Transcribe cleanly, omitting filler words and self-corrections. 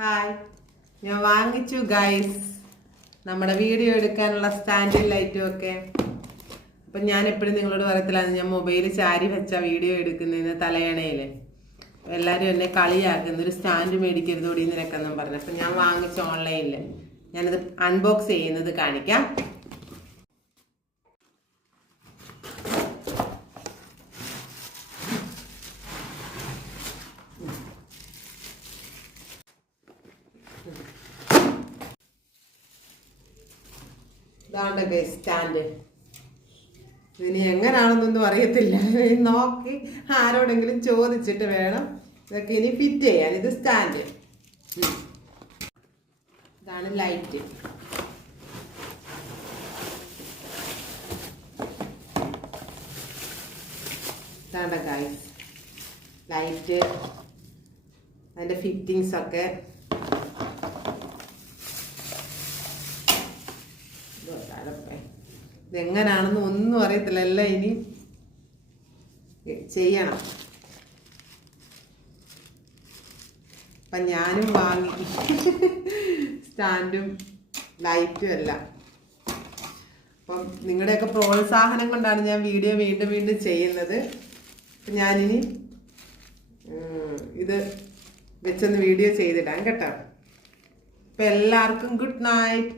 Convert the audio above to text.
Hi, ഞാൻ വാങ്ങിച്ചു guys നമ്മുടെ വീഡിയോ എടുക്കാനുള്ള സ്റ്റാൻഡിൽ ലൈറ്റും ഒക്കെ. അപ്പം ഞാൻ എപ്പോഴും നിങ്ങളോട് പറയത്തില്ല, ഞാൻ മൊബൈൽ ചാരി വെച്ച വീഡിയോ എടുക്കുന്നതിന് തലയണയിൽ എല്ലാവരും എന്നെ കളിയാക്കുന്ന ഒരു സ്റ്റാൻഡ് മേടിക്കരുതോടി നിനക്കെന്നും പറഞ്ഞു. അപ്പം ഞാൻ വാങ്ങിച്ചു ഓൺലൈനിൽ. ഞാനത് അൺബോക്സ് ചെയ്യുന്നത് കാണിക്കാം. ഇതാണ് ഗൈസ് സ്റ്റാൻഡ്. ഇതിന് എങ്ങനെയാണെന്നൊന്നും അറിയത്തില്ല, നോക്കി ആരോടെങ്കിലും ചോദിച്ചിട്ട് വേണം ഇതൊക്കെ ഇനി ഫിറ്റ് ചെയ്യാൻ. ഇത് സ്റ്റാൻഡ്, ഇതാണ് ലൈറ്റ്. ഇതാണ് ഗൈസ് ലൈറ്റ്, അതിൻ്റെ ഫിറ്റിങ്സ് ഒക്കെ. ഇതെങ്ങനാണെന്ന് ഒന്നും അറിയത്തില്ല, എല്ലാം ഇനി ചെയ്യണം. അപ്പം ഞാനും വാങ്ങി സ്റ്റാൻഡും ലൈറ്റും എല്ലാം. അപ്പം നിങ്ങളുടെയൊക്കെ പ്രോത്സാഹനം കൊണ്ടാണ് ഞാൻ വീഡിയോ വീണ്ടും വീണ്ടും ചെയ്യുന്നത്. അപ്പം ഞാനിനി ഇത് വെച്ചൊന്ന് വീഡിയോ ചെയ്തിടാം കേട്ടോ. അപ്പം എല്ലാവർക്കും ഗുഡ് നൈറ്റ്.